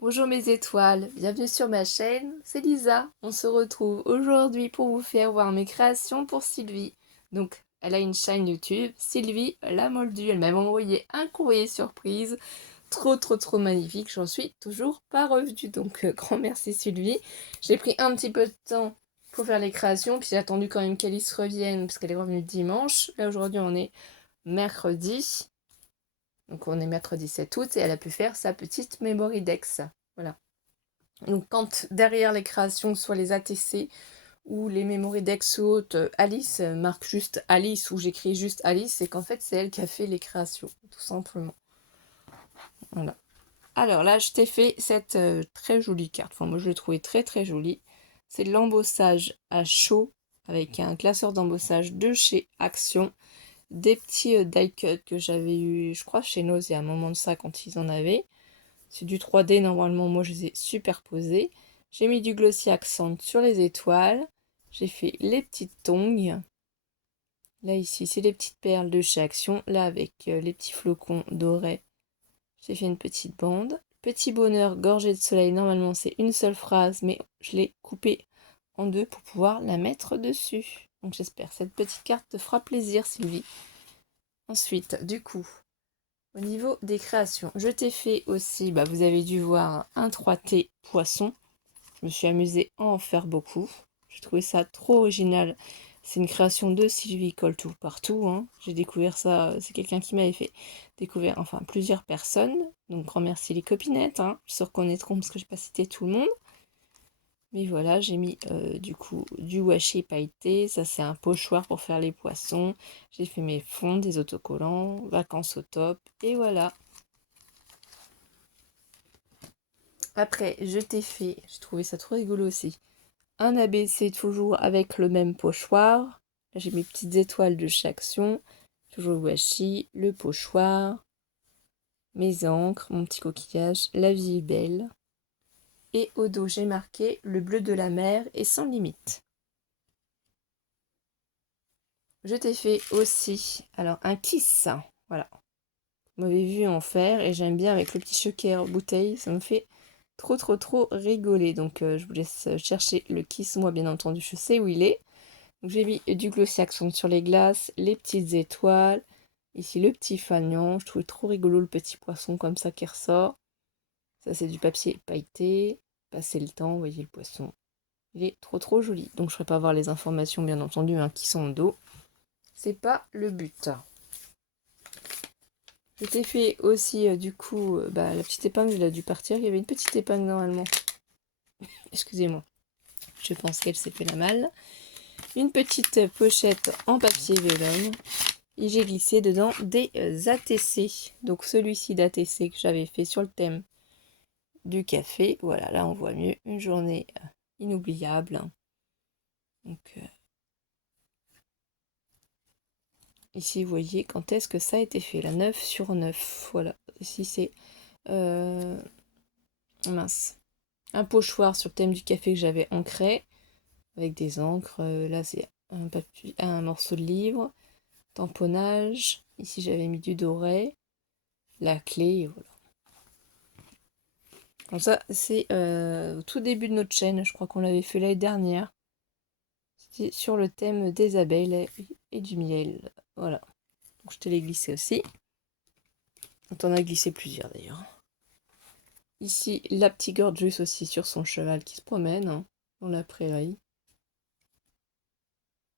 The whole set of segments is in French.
Bonjour mes étoiles, bienvenue sur ma chaîne, c'est Lisa. On se retrouve aujourd'hui pour vous faire voir mes créations pour Sylvie. Donc, elle a une chaîne YouTube, Sylvie la Moldue. Elle m'a envoyé un courrier surprise, trop magnifique. J'en suis toujours pas revenue, donc grand merci Sylvie. J'ai pris un petit peu de temps pour faire les créations, puis j'ai attendu quand même qu'Alice revienne, parce qu'elle est revenue dimanche. Là aujourd'hui on est mercredi. Donc on est mercredi 7 août et elle a pu faire sa petite Memory Dex. Voilà. Donc quand derrière les créations, soit les ATC ou les Memory Dex ou autres, Alice marque juste Alice ou j'écris juste Alice, c'est qu'en fait c'est elle qui a fait les créations, tout simplement. Voilà. Alors là, je t'ai fait cette très jolie carte. Enfin, moi je l'ai trouvée très jolie. C'est de l'embossage à chaud avec un classeur d'embossage de chez Action. Des petits die cuts que j'avais eu, je crois, chez Nose il y a un moment de ça quand ils en avaient. C'est du 3D, normalement, moi je les ai superposés. J'ai mis du glossy accent sur les étoiles. J'ai fait les petites tongs. Là, ici, c'est les petites perles de chez Action. Là, avec les petits flocons dorés, j'ai fait une petite bande. Petit bonheur, gorgée de soleil. Normalement, c'est une seule phrase, mais je l'ai coupée en deux pour pouvoir la mettre dessus. Donc, j'espère que cette petite carte te fera plaisir, Sylvie. Ensuite, du coup, au niveau des créations, je t'ai fait aussi, vous avez dû voir un 3T poisson. Je me suis amusée à en faire beaucoup. J'ai trouvé ça trop original. C'est une création de Sylvie Coltou partout. Hein. J'ai découvert ça, c'est quelqu'un qui m'avait fait découvrir, enfin plusieurs personnes. Donc grand merci les copinettes. Hein. Ils se reconnaîtront parce que je n'ai pas cité tout le monde. Mais voilà, j'ai mis du coup du washi pailleté. Ça c'est un pochoir pour faire les poissons. J'ai fait mes fonds, des autocollants, vacances au top. Et voilà. Après, je t'ai fait, j'ai trouvé ça trop rigolo aussi, un ABC toujours avec le même pochoir. Là, j'ai mes petites étoiles de chaque action, toujours le washi, le pochoir, mes encres, mon petit coquillage, la vie est belle. Et au dos, j'ai marqué le bleu de la mer et sans limite. Je t'ai fait aussi, alors un kiss, voilà. Vous m'avez vu en faire et j'aime bien avec le petit choker bouteille, ça me fait trop rigoler. Donc je vous laisse chercher le kiss, moi bien entendu je sais où il est. Donc j'ai mis du glossy accent sur les glaces, les petites étoiles, ici le petit fanion, je trouve trop rigolo le petit poisson comme ça qui ressort. Ça c'est du papier pailleté, passez le temps, vous voyez le poisson. Il est trop joli. Donc je ne ferai pas voir les informations bien entendu hein, qui sont au dos. C'est pas le but. Je t'ai fait aussi du coup la petite épingle, elle a dû partir. Il y avait une petite épingle normalement. Excusez-moi. Je pense qu'elle s'est fait la malle. Une petite pochette en papier vélone. Et j'ai glissé dedans des ATC. Donc celui-ci d'ATC que j'avais fait sur le thème du café. Voilà, là on voit mieux. Une journée inoubliable. Donc ici vous voyez quand est-ce que ça a été fait. La 9 sur 9. Voilà. Ici c'est mince. Un pochoir sur le thème du café que j'avais ancré. Avec des encres. Là c'est un morceau de livre. Tamponnage. Ici j'avais mis du doré. La clé. Voilà. Donc ça, c'est au tout début de notre chaîne, je crois qu'on l'avait fait l'année dernière. C'était sur le thème des abeilles et du miel. Voilà. Donc je te l'ai glissé aussi. On t'en a glissé plusieurs d'ailleurs. Ici, la petite Gorgeous aussi sur son cheval qui se promène hein, dans la prairie.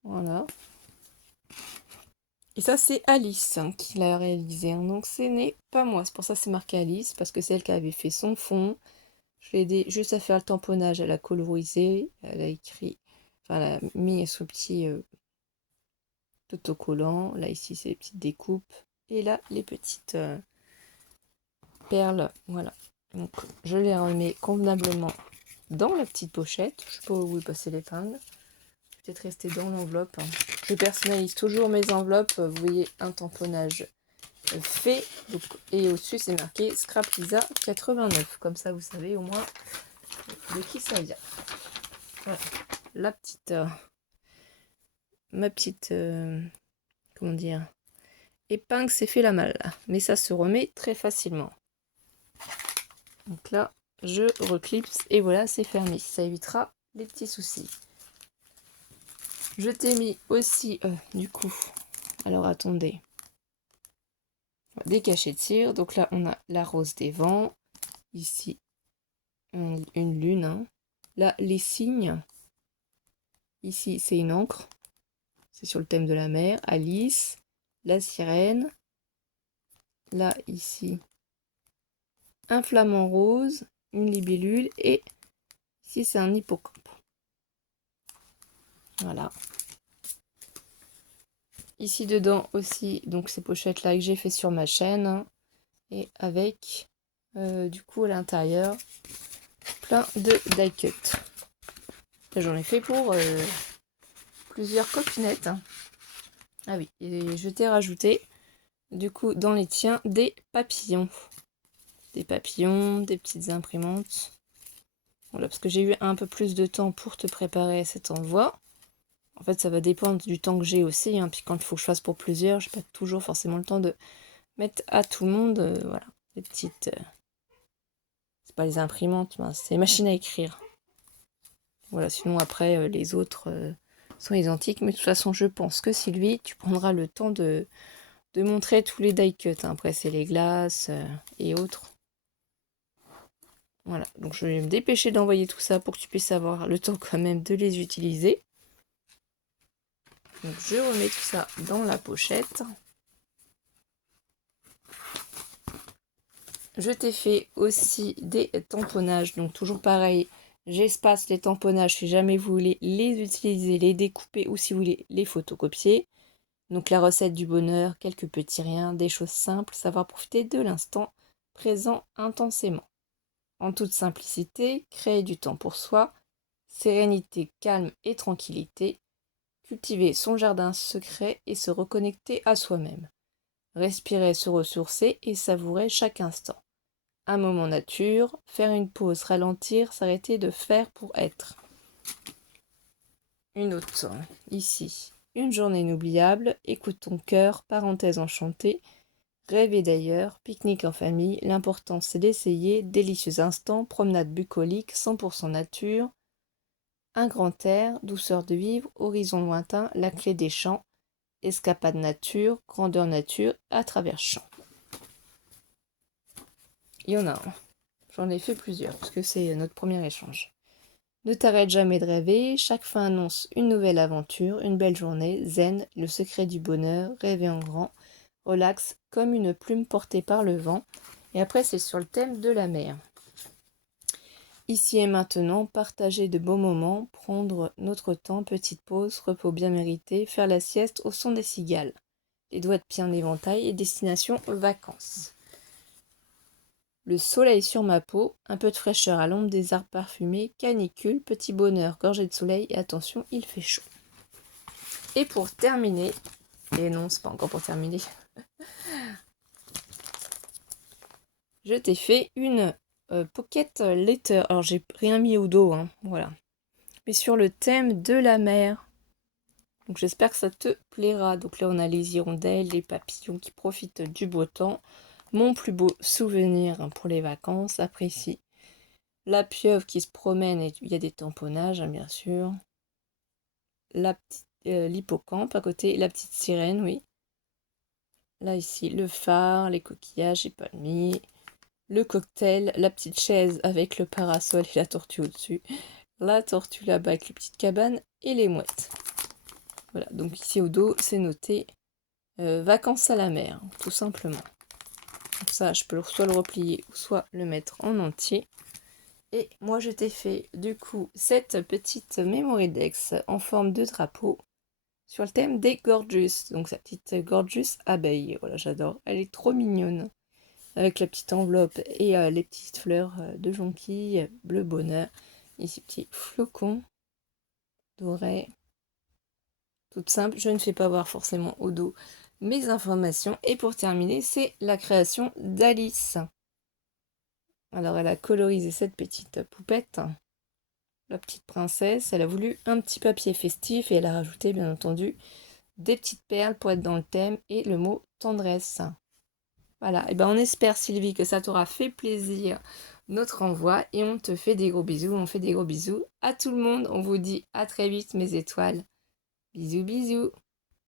Voilà. Et ça, c'est Alice hein, qui l'a réalisé. Hein. Donc ce n'est pas moi. C'est pour ça que c'est marqué Alice, parce que c'est elle qui avait fait son fond. Je l'ai aidé juste à faire le tamponnage. Elle a colorisé. Elle a écrit. Enfin, elle a mis ce petit autocollant. Là, ici, c'est les petites découpes. Et là, les petites perles. Voilà. Donc, je les remets convenablement dans la petite pochette. Je sais pas où est passé l'épingle. Peut-être rester dans l'enveloppe. Hein. Je personnalise toujours mes enveloppes. Vous voyez un tamponnage fait. Donc, et au-dessus, c'est marqué Scrap Lisa 89. Comme ça, vous savez au moins de qui ça vient. Voilà. La petite... ma petite... comment dire épingle s'est fait la malle. Mais ça se remet très facilement. Donc là, je reclipse et voilà, c'est fermé. Ça évitera les petits soucis. Je t'ai mis aussi, du coup, alors attendez, des cachets de cire. Donc là, on a la rose des vents. Ici, une lune. Hein. Là, les signes. Ici, c'est une encre. C'est sur le thème de la mer. Alice, la sirène. Là, ici, un flamant rose, une libellule. Et ici, c'est un hippocampe. Voilà. Ici, dedans aussi, donc ces pochettes-là que j'ai fait sur ma chaîne. Hein, et avec, du coup, à l'intérieur, plein de die cut. J'en ai fait pour plusieurs copinettes. Hein. Ah oui, et je t'ai rajouté, du coup, dans les tiens, des papillons. Des papillons, des petites imprimantes. Voilà, parce que j'ai eu un peu plus de temps pour te préparer cet envoi. En fait, ça va dépendre du temps que j'ai aussi. Hein, puis quand il faut que je fasse pour plusieurs, j'ai pas toujours forcément le temps de mettre à tout le monde. Voilà, des petites... c'est pas les imprimantes, c'est les machines à écrire. Voilà, sinon après, les autres sont identiques. Mais de toute façon, je pense que Sylvie, tu prendras le temps de montrer tous les die cut. Hein. Après, c'est les glaces et autres. Voilà, donc je vais me dépêcher d'envoyer tout ça pour que tu puisses avoir le temps quand même de les utiliser. Donc je remets tout ça dans la pochette. Je t'ai fait aussi des tamponnages, donc toujours pareil, j'espace les tamponnages si jamais vous voulez les utiliser, les découper ou si vous voulez les photocopier. Donc la recette du bonheur, quelques petits riens, des choses simples, savoir profiter de l'instant présent intensément. En toute simplicité, créer du temps pour soi, sérénité, calme et tranquillité, cultiver son jardin secret et se reconnecter à soi-même. Respirer, se ressourcer et savourer chaque instant. Un moment nature, faire une pause, ralentir, s'arrêter de faire pour être. Une autre, ici. Une journée inoubliable, écoute ton cœur, parenthèse enchantée, rêver d'ailleurs, pique-nique en famille, l'important c'est d'essayer, délicieux instants, promenade bucolique, 100% nature, un grand air, douceur de vivre, horizon lointain, la clé des champs, escapade nature, grandeur nature, à travers champs. Il y en a un. J'en ai fait plusieurs, parce que c'est notre premier échange. Ne t'arrête jamais de rêver, chaque fin annonce une nouvelle aventure, une belle journée, zen, le secret du bonheur, rêver en grand, relax, comme une plume portée par le vent. Et après, c'est sur le thème de la mer. Ici et maintenant, partager de beaux moments, prendre notre temps, petite pause, repos bien mérité, faire la sieste au son des cigales. Les doigts de pied en éventail et destination vacances. Le soleil sur ma peau, un peu de fraîcheur à l'ombre des arbres parfumés, canicule, petit bonheur, gorgée de soleil et attention, il fait chaud. Et pour terminer, et non, c'est pas encore pour terminer, je t'ai fait une pocket letter. Alors j'ai rien mis au dos, hein, voilà. Mais sur le thème de la mer. Donc j'espère que ça te plaira. Donc là on a les hirondelles, les papillons qui profitent du beau temps. Mon plus beau souvenir pour les vacances. Après ici, la pieuvre qui se promène et il y a des tamponnages, hein, bien sûr. L'hippocampe à côté, la petite sirène, oui. Là ici, le phare, les coquillages, les palmiers, le cocktail, la petite chaise avec le parasol et la tortue au-dessus, la tortue là-bas avec les petites cabanes et les mouettes. Voilà, donc ici au dos, c'est noté vacances à la mer, tout simplement. Donc ça, je peux soit le replier ou soit le mettre en entier. Et moi, je t'ai fait du coup cette petite Memory Dex en forme de drapeau sur le thème des Gorgeous. Donc sa petite Gorgeous abeille. Voilà, j'adore. Elle est trop mignonne. Avec la petite enveloppe et les petites fleurs de jonquille, bleu bonheur. Et ces petits flocons dorés. Toute simple. Je ne fais pas voir forcément au dos mes informations. Et pour terminer, c'est la création d'Alice. Alors elle a colorisé cette petite poupette. La petite princesse, elle a voulu un petit papier festif et elle a rajouté bien entendu des petites perles pour être dans le thème et le mot tendresse. Voilà, et ben on espère Sylvie que ça t'aura fait plaisir notre envoi et on te fait des gros bisous. On fait des gros bisous à tout le monde. On vous dit à très vite mes étoiles. Bisous bisous.